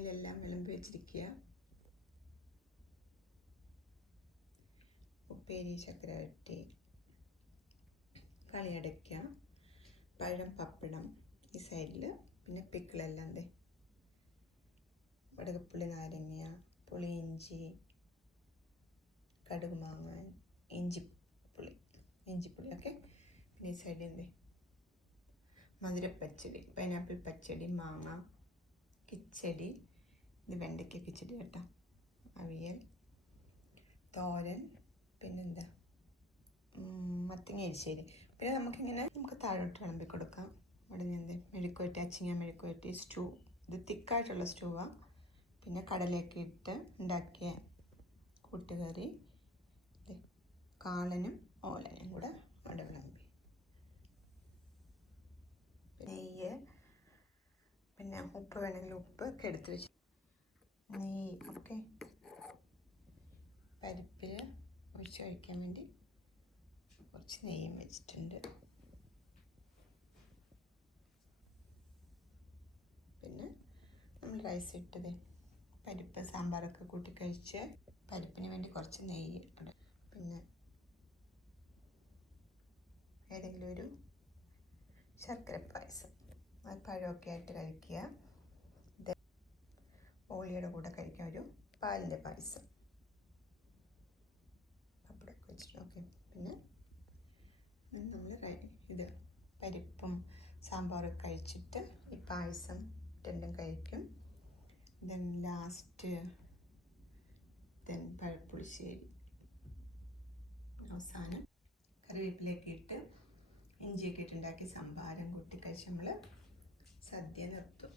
ഇലയിലെല്ലാം വിളമ്പി വെച്ചിരിക്കുക. ഉപ്പേരി, ശർക്കര വരട്ടി, കളിയടയ്ക്ക, പഴം, പപ്പടം ഈ സൈഡിൽ. പിന്നെ പിക്കിളെല്ലാം എന്തേ വടകപ്പുളി, നാരങ്ങ, പുളിയിഞ്ചി, കടുക് മാങ്ങ, ഇഞ്ചിപ്പുളി ഒക്കെ. പിന്നെ ഈ സൈഡിൽ എന്തേ മധുരപ്പച്ചടി, പൈനാപ്പിൾ പച്ചടി, മാങ്ങ, കിച്ചടി, ഇത് വെണ്ടയ്ക്ക കിച്ചടി കേട്ടോ, അവിയൽ, തോരൻ, പിന്നെന്താ മത്തങ്ങ എരിശ്ശേരി. പിന്നെ നമുക്ക് താഴോട്ട് വിളമ്പി കൊടുക്കാം. ഇവിടെ നിന്ന് മെഴുക്കുവരട്ടി, അച്ചിങ്ങ മെഴുക്കുവരട്ടി, സ്റ്റൂ. ഇത് തിക്കായിട്ടുള്ള സ്റ്റൂവാണ്. പിന്നെ കടലയൊക്കെ ഇട്ട് ഉണ്ടാക്കിയ കൂട്ടുകറി, കാളനും ഓലനും കൂടെ അവിടെ വിളമ്പി. നെയ്യ്, പിന്നെ ഉപ്പ് വേണമെങ്കിൽ ഉപ്പ് ഒക്കെ എടുത്ത് വെച്ച് നെയ്യ് ഒക്കെ പരിപ്പിൽ ഒഴിച്ച് കഴിക്കാൻ വേണ്ടി കുറച്ച് നെയ്യും വെച്ചിട്ടുണ്ട്. പിന്നെ നമ്മൾ റൈസ് ഇട്ടത് പരിപ്പ് സാമ്പാറൊക്കെ കൂട്ടി കഴിച്ച് പരിപ്പിന് വേണ്ടി കുറച്ച് നെയ്യ് ഇടും. പിന്നെ ഏതെങ്കിലും ഒരു ശർക്കര പായസം, അത് പഴമൊക്കെ ആയിട്ട് കഴിക്കുക. ഓളിയുടെ കൂടെ കഴിക്കാൻ ഒരു പാലിൻ്റെ പായസം, പപ്പടമൊക്കെ വെച്ചിട്ട്. ഓക്കെ. പിന്നെ നമ്മൾ ഇത് പരിപ്പും സാമ്പാറൊക്കെ കഴിച്ചിട്ട് ഈ പായസം രണ്ടും കഴിക്കും. ദെൻ ലാസ്റ്റ് പഴപ്പുളിശ്ശേരി. അവസാനം കറിവേപ്പിലയൊക്കെ ഇട്ട് ഇഞ്ചിയൊക്കെ ഇട്ടുണ്ടാക്കി സംഭാരം കൂട്ടി കഴിച്ച് നമ്മൾ സദ്യ നിർത്തും.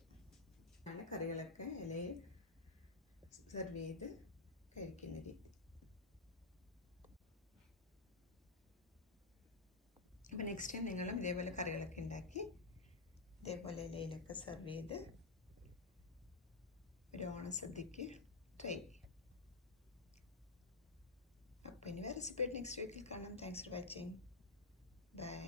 ആണ് കറികളൊക്കെ ഇലയിൽ സെർവ് ചെയ്ത് കഴിക്കുന്ന രീതി. അപ്പോൾ നെക്സ്റ്റ് ടൈം നിങ്ങളും ഇതേപോലെ കറികളൊക്കെ ഉണ്ടാക്കി ഇതേപോലെ ഇലയിലൊക്കെ സെർവ് ചെയ്ത് ഒരു ഓണസദ്യക്ക് ട്രൈ ചെയ്യും. അപ്പോൾ ഇനി വേറെ റെസിപ്പി നെക്സ്റ്റ് വീക്കിൽ കാണാം. Thanks for watching. ബൈ.